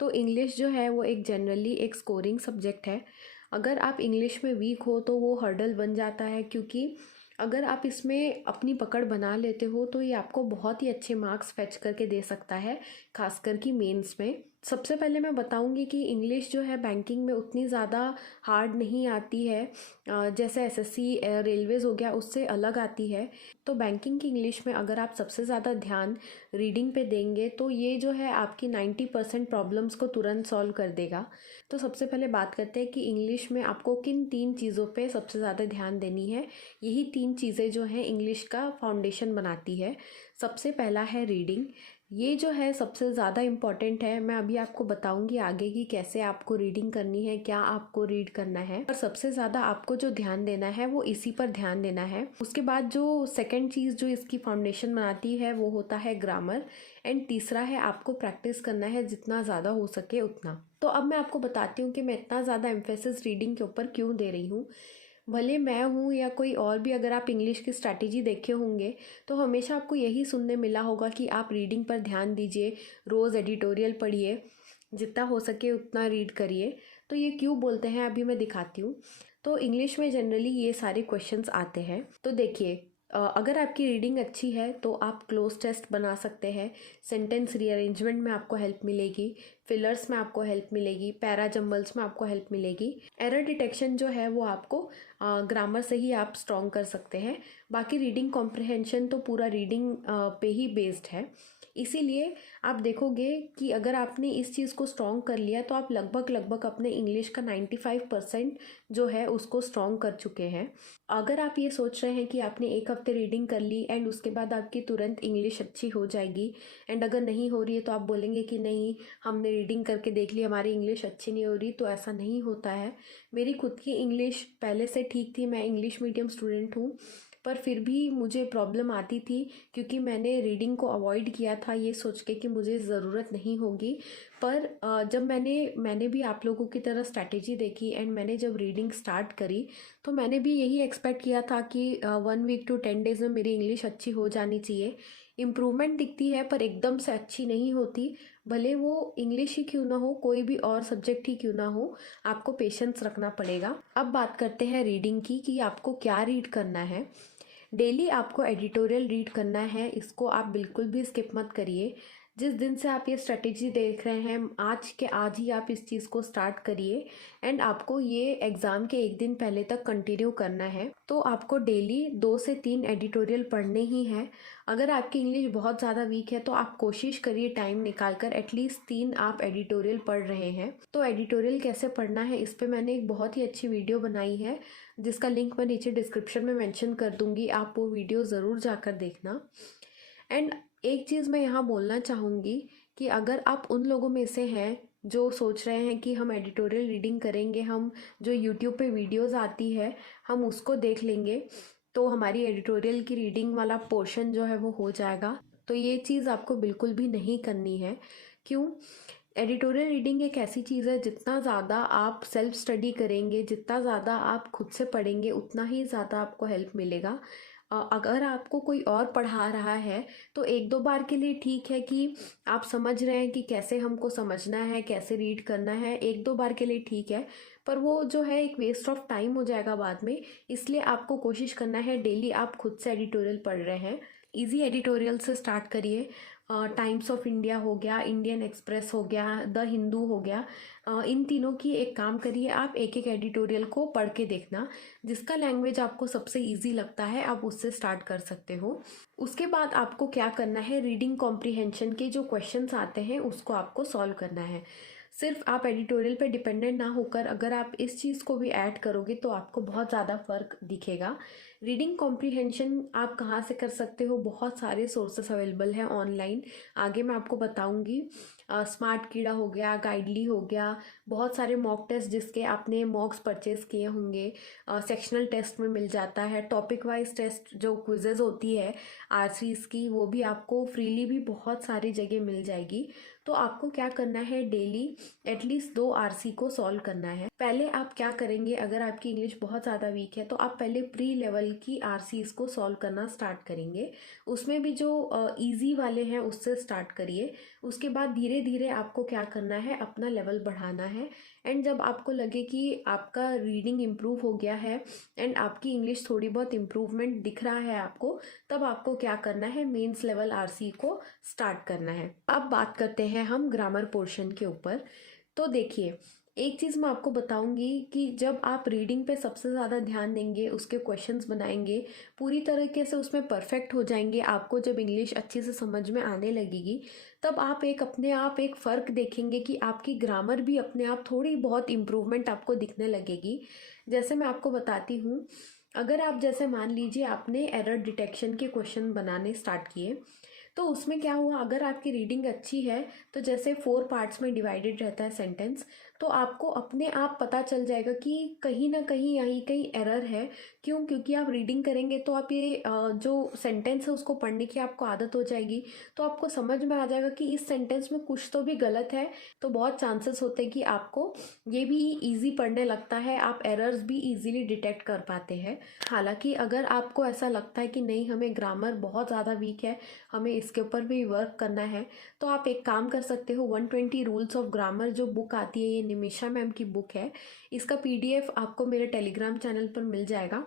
तो इंग्लिश जो है वो एक जनरली एक स्कोरिंग सब्जेक्ट है। अगर आप इंग्लिश में वीक हो तो वो हर्डल बन जाता है, क्योंकि अगर आप इसमें अपनी पकड़ बना लेते हो तो ये आपको बहुत ही अच्छे मार्क्स फेच करके दे सकता है, खासकर कि मेंस में। सबसे पहले मैं बताऊंगी कि इंग्लिश जो है बैंकिंग में उतनी ज़्यादा हार्ड नहीं आती है, जैसे एसएससी रेलवेज़ हो गया उससे अलग आती है। तो बैंकिंग की इंग्लिश में अगर आप सबसे ज़्यादा ध्यान रीडिंग पे देंगे तो ये जो है आपकी 90% प्रॉब्लम्स को तुरंत सॉल्व कर देगा। तो सबसे पहले बात करते हैं कि इंग्लिश में आपको किन 3 चीज़ों पे सबसे ज़्यादा ध्यान देनी है। यही 3 चीज़ें जो हैं इंग्लिश का फाउंडेशन बनाती है। सबसे पहला है रीडिंग। ये जो है सबसे ज़्यादा इम्पॉर्टेंट है। मैं अभी आपको बताऊंगी आगे कि कैसे आपको रीडिंग करनी है, क्या आपको रीड करना है, और सबसे ज़्यादा आपको जो ध्यान देना है वो इसी पर ध्यान देना है। उसके बाद जो सेकंड चीज़ जो इसकी फाउंडेशन बनाती है वो होता है ग्रामर। एंड तीसरा है आपको प्रैक्टिस करना है जितना ज़्यादा हो सके उतना। तो अब मैं आपको बताती हूँ कि मैं इतना ज़्यादा एम्फेसिस रीडिंग के ऊपर क्यों दे रही हूँ। भले मैं हूँ या कोई और भी, अगर आप इंग्लिश की स्ट्रैटेजी देखे होंगे तो हमेशा आपको यही सुनने मिला होगा कि आप रीडिंग पर ध्यान दीजिए, रोज़ एडिटोरियल पढ़िए, जितना हो सके उतना रीड करिए। तो ये क्यों बोलते हैं अभी मैं दिखाती हूँ। तो इंग्लिश में जनरली ये सारे क्वेश्चंस आते हैं। तो देखिए, अगर आपकी रीडिंग अच्छी है तो आप क्लोज टेस्ट बना सकते हैं, सेंटेंस रीअरेंजमेंट में आपको हेल्प मिलेगी, फिलर्स में आपको हेल्प मिलेगी, पैरा जंबल्स में आपको हेल्प मिलेगी। एरर डिटेक्शन जो है वो आपको ग्रामर से ही आप स्ट्रॉन्ग कर सकते हैं। बाकी रीडिंग कॉम्प्रिहेंशन तो पूरा रीडिंग पे ही बेस्ड है। इसीलिए आप देखोगे कि अगर आपने इस चीज़ को स्ट्रॉन्ग कर लिया तो आप लगभग अपने इंग्लिश का 95% जो है उसको स्ट्रॉन्ग कर चुके हैं। अगर आप ये सोच रहे हैं कि आपने एक हफ्ते रीडिंग कर ली एंड उसके बाद आपकी तुरंत इंग्लिश अच्छी हो जाएगी, एंड अगर नहीं हो रही है तो आप बोलेंगे कि नहीं हमने रीडिंग करके देख ली हमारी इंग्लिश अच्छी नहीं हो रही, तो ऐसा नहीं होता है। मेरी खुद की इंग्लिश पहले से ठीक थी, मैं इंग्लिश मीडियम स्टूडेंट हूँ, पर फिर भी मुझे प्रॉब्लम आती थी क्योंकि मैंने रीडिंग को अवॉइड किया था ये सोच के कि मुझे ज़रूरत नहीं होगी। पर जब मैंने भी आप लोगों की तरह स्ट्रैटेजी देखी एंड मैंने जब रीडिंग स्टार्ट करी तो मैंने भी यही एक्सपेक्ट किया था कि 1 वीक टू 10 डेज़ में मेरी इंग्लिश अच्छी हो जानी चाहिए। इम्प्रूवमेंट दिखती है पर एकदम से अच्छी नहीं होती। भले वो इंग्लिश ही क्यों ना हो, कोई भी और सब्जेक्ट ही क्यों ना हो, आपको पेशेंस रखना पड़ेगा। अब बात करते हैं रीडिंग की कि आपको क्या रीड करना है। डेली आपको एडिटोरियल रीड करना है, इसको आप बिल्कुल भी स्किप मत करिए। जिस दिन से आप ये स्ट्रेटेजी देख रहे हैं आज के आज ही आप इस चीज़ को स्टार्ट करिए एंड आपको ये एग्ज़ाम के एक दिन पहले तक कंटिन्यू करना है। तो आपको डेली 2 से 3 एडिटोरियल पढ़ने ही हैं। अगर आपकी इंग्लिश बहुत ज़्यादा वीक है तो आप कोशिश करिए टाइम निकाल कर एटलीस्ट 3 आप एडिटोरियल पढ़ रहे हैं। तो एडिटोरियल कैसे पढ़ना है इस पर मैंने एक बहुत ही अच्छी वीडियो बनाई है जिसका लिंक मैं नीचे डिस्क्रिप्शन में मेंशन कर दूंगी, आप वो वीडियो ज़रूर जाकर देखना। एंड एक चीज़ मैं यहाँ बोलना चाहूँगी कि अगर आप उन लोगों में से हैं जो सोच रहे हैं कि हम एडिटोरियल रीडिंग करेंगे, हम जो यूट्यूब पे वीडियोस आती है हम उसको देख लेंगे तो हमारी एडिटोरियल की रीडिंग वाला पोर्शन जो है वो हो जाएगा, तो ये चीज़ आपको बिल्कुल भी नहीं करनी है। क्यों? एडिटोरियल रीडिंग एक ऐसी चीज़ है जितना ज़्यादा आप सेल्फ स्टडी करेंगे, जितना ज़्यादा आप खुद से पढ़ेंगे उतना ही ज़्यादा आपको हेल्प मिलेगा। अगर आपको कोई और पढ़ा रहा है तो 1-2 बार के लिए ठीक है कि आप समझ रहे हैं कि कैसे हमको समझना है, कैसे रीड करना है, 1-2 बार के लिए ठीक है, पर वो जो है एक वेस्ट ऑफ टाइम हो जाएगा बाद में। इसलिए आपको कोशिश करना है डेली आप खुद से एडिटोरियल पढ़ रहे हैं। इजी एडिटोरियल से स्टार्ट करिए। टाइम्स ऑफ इंडिया हो गया, इंडियन एक्सप्रेस हो गया, द हिंदू हो गया, इन तीनों की एक काम करिए, आप एक एक एडिटोरियल को पढ़ के देखना। जिसका लैंग्वेज आपको सबसे इजी लगता है आप उससे स्टार्ट कर सकते हो। उसके बाद आपको क्या करना है, रीडिंग कॉम्प्रिहेंशन के जो क्वेश्चंस आते हैं उसको आपको सॉल्व करना है। सिर्फ आप एडिटोरियल पे डिपेंडेंट ना होकर अगर आप इस चीज़ को भी ऐड करोगे तो आपको बहुत ज़्यादा फ़र्क दिखेगा। रीडिंग कॉम्प्रिहेंशन आप कहाँ से कर सकते हो, बहुत सारे सोर्सेस अवेलेबल हैं ऑनलाइन, आगे मैं आपको बताऊंगी। स्मार्ट कीड़ा हो गया, गाइडली हो गया, बहुत सारे मॉक टेस्ट जिसके आपने मॉक्स परचेज किए होंगे, सेक्शनल टेस्ट में मिल जाता है। टॉपिक वाइज टेस्ट जो क्विजेज होती है आरसीज की वो भी आपको फ्रीली भी बहुत सारी जगह मिल जाएगी। तो आपको क्या करना है, डेली एटलीस्ट 2 आरसी को सॉल्व करना है। पहले आप क्या करेंगे, अगर आपकी इंग्लिश बहुत ज़्यादा वीक है तो आप पहले प्री लेवल की आरसीज को सॉल्व करना स्टार्ट करेंगे। उसमें भी जो इजी वाले हैं उससे स्टार्ट करिए। उसके बाद धीरे धीरे आपको क्या करना है, अपना लेवल बढ़ाना है। एंड जब आपको लगे कि आपका रीडिंग इम्प्रूव हो गया है एंड आपकी इंग्लिश थोड़ी बहुत इम्प्रूवमेंट दिख रहा है आपको, तब आपको क्या करना है, मेंस लेवल आरसी को स्टार्ट करना है। अब बात करते हैं हम ग्रामर पोर्शन के ऊपर। तो देखिए, एक चीज़ मैं आपको बताऊंगी कि जब आप रीडिंग पे सबसे ज़्यादा ध्यान देंगे, उसके क्वेश्चंस बनाएंगे, पूरी तरीके से उसमें परफेक्ट हो जाएंगे, आपको जब इंग्लिश अच्छे से समझ में आने लगेगी, तब आप अपने आप एक फ़र्क देखेंगे कि आपकी ग्रामर भी अपने आप थोड़ी बहुत इम्प्रूवमेंट आपको दिखने लगेगी। जैसे मैं आपको बताती हूँ, अगर आप जैसे मान लीजिए आपने एरर डिटेक्शन के क्वेश्चन बनाने स्टार्ट किए, तो उसमें क्या हुआ, अगर आपकी रीडिंग अच्छी है तो जैसे 4 पार्ट्स में डिवाइडेड रहता है सेंटेंस, तो आपको अपने आप पता चल जाएगा कि कहीं ना कहीं यहीं कहीं एरर है। क्यों? क्योंकि आप रीडिंग करेंगे तो आप ये जो सेंटेंस है उसको पढ़ने की आपको आदत हो जाएगी, तो आपको समझ में आ जाएगा कि इस सेंटेंस में कुछ तो भी गलत है। तो बहुत चांसेस होते हैं कि आपको ये भी ईजी पढ़ने लगता है, आप एरर्स भी ईजिली डिटेक्ट कर पाते हैं। हालांकि अगर आपको ऐसा लगता है कि नहीं, हमें ग्रामर बहुत ज़्यादा वीक है, हमें इसके ऊपर भी वर्क करना है, तो आप एक काम कर सकते हो, 120 रूल्स ऑफ ग्रामर जो बुक आती है, ये निमिषा मैम की बुक है, इसका पीडीएफ आपको मेरे टेलीग्राम चैनल पर मिल जाएगा।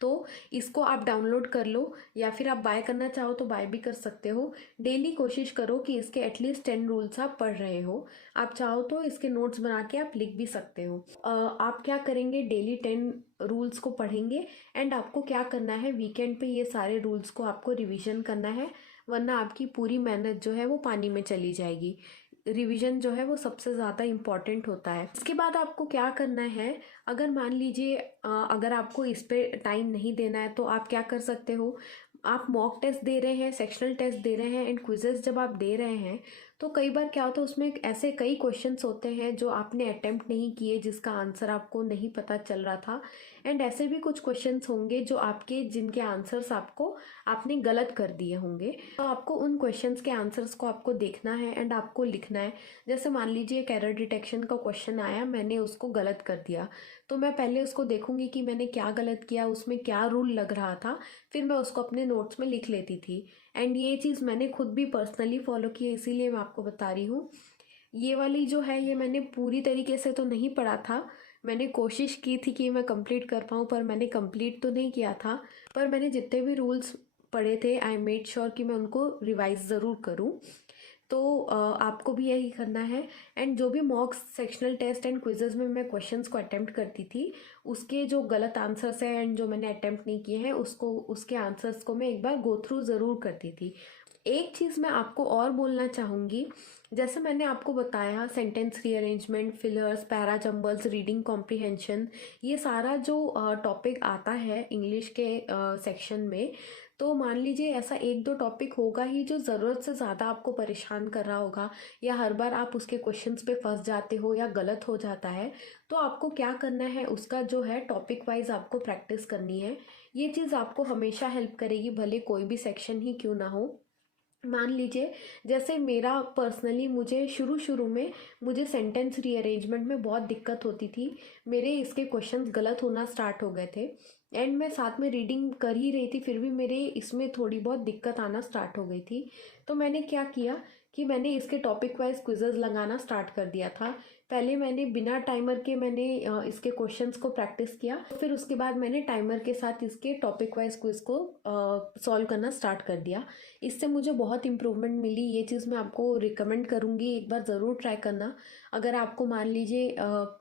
तो इसको आप डाउनलोड कर लो, या फिर आप बाय करना चाहो तो बाय भी कर सकते हो। डेली कोशिश करो कि इसके एटलीस्ट 10 रूल्स आप पढ़ रहे हो। आप चाहो तो इसके नोट्स बना के आप लिख भी सकते हो। आप क्या करेंगे, डेली 10 रूल्स को पढ़ेंगे एंड आपको क्या करना है, वीकेंड पे ये सारे रूल्स को आपको रिवीजन करना है, वरना आपकी पूरी मेहनत जो है वो पानी में चली जाएगी। रिवीजन जो है वो सबसे ज़्यादा इम्पॉर्टेंट होता है। इसके बाद आपको क्या करना है, अगर मान लीजिए अगर आपको इस पे टाइम नहीं देना है तो आप क्या कर सकते हो, आप मॉक टेस्ट दे रहे हैं, सेक्शनल टेस्ट दे रहे हैं एंड क्विजेस जब आप दे रहे हैं, तो कई बार क्या होता है, उसमें ऐसे कई क्वेश्चंस होते हैं जो आपने अटेम्प्ट नहीं किए, जिसका आंसर आपको नहीं पता चल रहा था। एंड ऐसे भी कुछ क्वेश्चंस होंगे जो आपके, जिनके आंसर्स आपने गलत कर दिए होंगे। तो आपको उन क्वेश्चंस के आंसर्स को आपको देखना है एंड आपको लिखना है। जैसे मान लीजिए एक एरर डिटेक्शन का क्वेश्चन आया, मैंने उसको गलत कर दिया, तो मैं पहले उसको देखूंगी कि मैंने क्या गलत किया, उसमें क्या रूल लग रहा था, फिर मैं उसको अपने नोट्स में लिख लेती थी। एंड ये चीज़ मैंने खुद भी पर्सनली फॉलो की है, इसीलिए मैं आपको बता रही हूँ। ये वाली जो है, ये मैंने पूरी तरीके से तो नहीं पढ़ा था, मैंने कोशिश की थी कि मैं कंप्लीट कर पाऊँ, पर मैंने कंप्लीट तो नहीं किया था। पर मैंने जितने भी रूल्स पढ़े थे, आई मेड श्योर कि मैं उनको रिवाइज ज़रूर करूँ। तो आपको भी यही करना है। एंड जो भी mock sectional test and quizzes में मैं क्वेश्चंस को अटेम्प्ट करती थी, उसके जो गलत आंसर्स हैं एंड जो मैंने अटेम्प्ट नहीं किए हैं, उसके आंसर्स को मैं एक बार गो थ्रू ज़रूर करती थी। एक चीज़ मैं आपको और बोलना चाहूँगी, जैसे मैंने आपको बताया, sentence rearrangement, fillers, para jumbles, reading comprehension, ये सारा जो टॉपिक आता है इंग्लिश के सेक्शन में, तो मान लीजिए ऐसा एक दो टॉपिक होगा ही जो ज़रूरत से ज़्यादा आपको परेशान कर रहा होगा, या हर बार आप उसके क्वेश्चंस पे फंस जाते हो या गलत हो जाता है, तो आपको क्या करना है, उसका जो है टॉपिक वाइज आपको प्रैक्टिस करनी है। ये चीज़ आपको हमेशा हेल्प करेगी, भले कोई भी सेक्शन ही क्यों ना हो। मान लीजिए जैसे मेरा पर्सनली, मुझे शुरू शुरू में मुझे सेंटेंस रीअरेंजमेंट में बहुत दिक्कत होती थी, मेरे इसके क्वेश्चंस गलत होना स्टार्ट हो गए थे एंड मैं साथ में रीडिंग कर ही रही थी, फिर भी मेरे इसमें थोड़ी बहुत दिक्कत आना स्टार्ट हो गई थी। तो मैंने क्या किया कि मैंने इसके टॉपिक वाइज क्विजेज लगाना स्टार्ट कर दिया था। पहले मैंने बिना टाइमर के मैंने इसके क्वेश्चंस को प्रैक्टिस किया, फिर उसके बाद मैंने टाइमर के साथ इसके टॉपिक वाइज क्विज को सॉल्व करना स्टार्ट कर दिया। इससे मुझे बहुत इंप्रूवमेंट मिली, ये चीज़ मैं आपको रिकमेंड करूँगी, एक बार ज़रूर ट्राई करना। अगर आपको मान लीजिए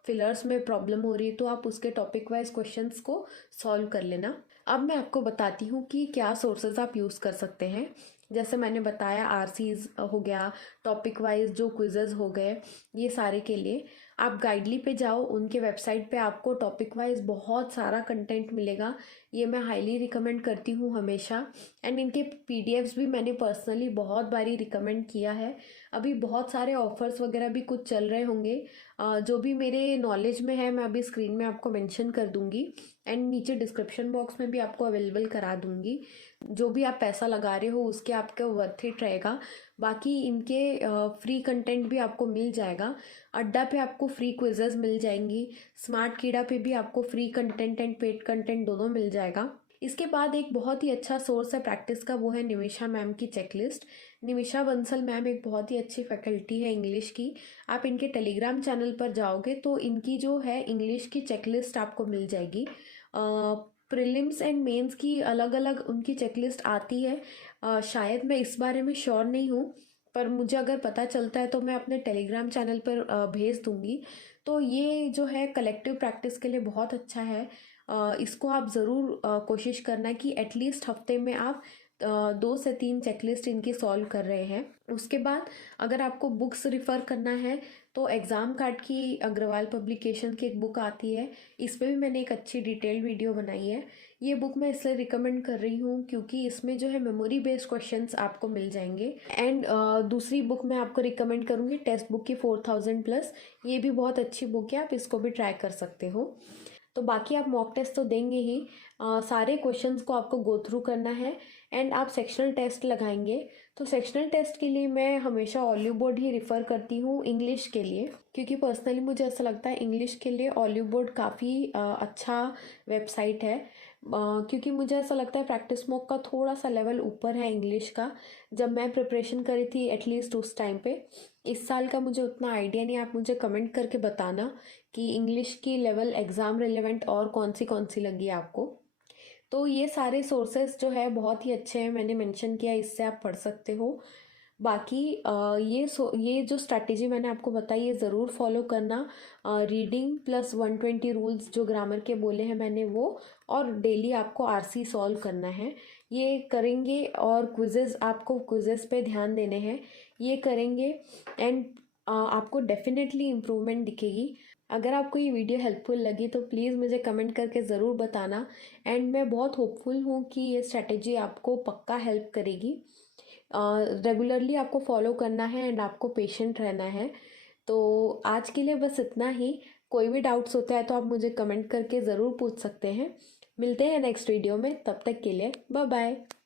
फिलर्स में प्रॉब्लम हो रही है, तो आप उसके टॉपिक वाइज क्वेश्चंस को सॉल्व कर लेना। अब मैं आपको बताती हूँ कि क्या सोर्सेज आप यूज़ कर सकते हैं। जैसे मैंने बताया, आरसीज हो गया, टॉपिक वाइज जो क्विजेज हो गए, ये सारे के लिए आप गाइडली पे जाओ, उनके वेबसाइट पे आपको टॉपिक वाइज बहुत सारा कंटेंट मिलेगा, ये मैं हाईली रिकमेंड करती हूँ हमेशा। एंड इनके पीडीएफ्स भी मैंने पर्सनली बहुत बारी रिकमेंड किया है। अभी बहुत सारे ऑफर्स वगैरह भी कुछ चल रहे होंगे, जो भी मेरे नॉलेज में है मैं अभी स्क्रीन में आपको मेंशन कर दूंगी एंड नीचे डिस्क्रिप्शन बॉक्स में भी आपको अवेलेबल करा दूंगी। जो भी आप पैसा लगा रहे हो उसके आपका वर्थ इट रहेगा, बाकी इनके फ्री कंटेंट भी आपको मिल जाएगा। अड्डा पे आपको फ्री क्विजेज मिल जाएंगी, स्मार्ट कीड़ा पे भी आपको free content and paid content दोनों मिल जाएगा। इसके बाद एक बहुत ही अच्छा सोर्स है प्रैक्टिस का, वो है निमिषा मैम की चेकलिस्ट। निमिषा बंसल मैम एक बहुत ही अच्छी फैकल्टी है इंग्लिश की। आप इनके टेलीग्राम चैनल पर जाओगे तो इनकी जो है इंग्लिश की चेकलिस्ट आपको मिल जाएगी। प्रीलिम्स एंड मेंस की अलग अलग उनकी चेकलिस्ट आती है। शायद मैं इस बारे में श्योर नहीं हूँ, पर मुझे अगर पता चलता है तो मैं अपने टेलीग्राम चैनल पर भेज दूँगी। तो ये जो है कलेक्टिव प्रैक्टिस के लिए बहुत अच्छा है। इसको आप ज़रूर कोशिश करना कि एटलीस्ट हफ्ते में आप 2 से 3 चेकलिस्ट इनकी सॉल्व कर रहे हैं। उसके बाद अगर आपको बुक्स रिफ़र करना है तो एग्ज़ाम कार्ड की अग्रवाल पब्लिकेशन की एक बुक आती है, इस पे भी मैंने एक अच्छी डिटेल्ड वीडियो बनाई है। ये बुक मैं इसलिए रिकमेंड कर रही हूँ क्योंकि इसमें जो है मेमोरी बेस्ड क्वेश्चंस आपको मिल जाएंगे। एंड दूसरी बुक मैं आपको रिकमेंड करूँगी टेक्स्ट बुक की 4000 प्लस। ये भी बहुत अच्छी बुक है, आप इसको भी ट्राई कर सकते हो। तो बाकी आप मॉक टेस्ट तो देंगे ही, सारे क्वेश्चंस को आपको गो थ्रू करना है एंड आप सेक्शनल टेस्ट लगाएंगे। तो सेक्शनल टेस्ट के लिए मैं हमेशा ऑलिव बोर्ड ही रिफ़र करती हूँ इंग्लिश के लिए, क्योंकि पर्सनली मुझे ऐसा लगता है इंग्लिश के लिए ऑलिव बोर्ड काफ़ी अच्छा वेबसाइट है। क्योंकि मुझे ऐसा लगता है प्रैक्टिस मॉक का थोड़ा सा लेवल ऊपर है इंग्लिश का। जब मैं प्रिपरेशन करी थी एटलीस्ट उस टाइम पे, इस साल का मुझे उतना आइडिया नहीं, आप मुझे कमेंट करके बताना कि इंग्लिश की लेवल एग्ज़ाम रिलेवेंट और कौन सी लगी आपको। तो ये सारे सोर्सेस जो है बहुत ही अच्छे हैं, मैंने मेंशन किया, इससे आप पढ़ सकते हो। बाकी ये जो स्ट्रैटेजी मैंने आपको बताई ये ज़रूर फॉलो करना। रीडिंग प्लस 120 रूल्स जो ग्रामर के बोले हैं मैंने वो, और डेली आपको आरसी सॉल्व करना है, ये करेंगे। और क्विजेज़, आपको क्विजेज़ पे ध्यान देने हैं, ये करेंगे एंड आपको डेफिनेटली इम्प्रूवमेंट दिखेगी। अगर आपको ये वीडियो हेल्पफुल लगी तो प्लीज़ मुझे कमेंट करके ज़रूर बताना। एंड मैं बहुत होपफुल हूँ कि ये स्ट्रैटेजी आपको पक्का हेल्प करेगी। रेगुलरली आपको फॉलो करना है एंड आपको पेशेंट रहना है। तो आज के लिए बस इतना ही। कोई भी डाउट्स होता है तो आप मुझे कमेंट करके ज़रूर पूछ सकते हैं। मिलते हैं नेक्स्ट वीडियो में, तब तक के लिए बाय बाय।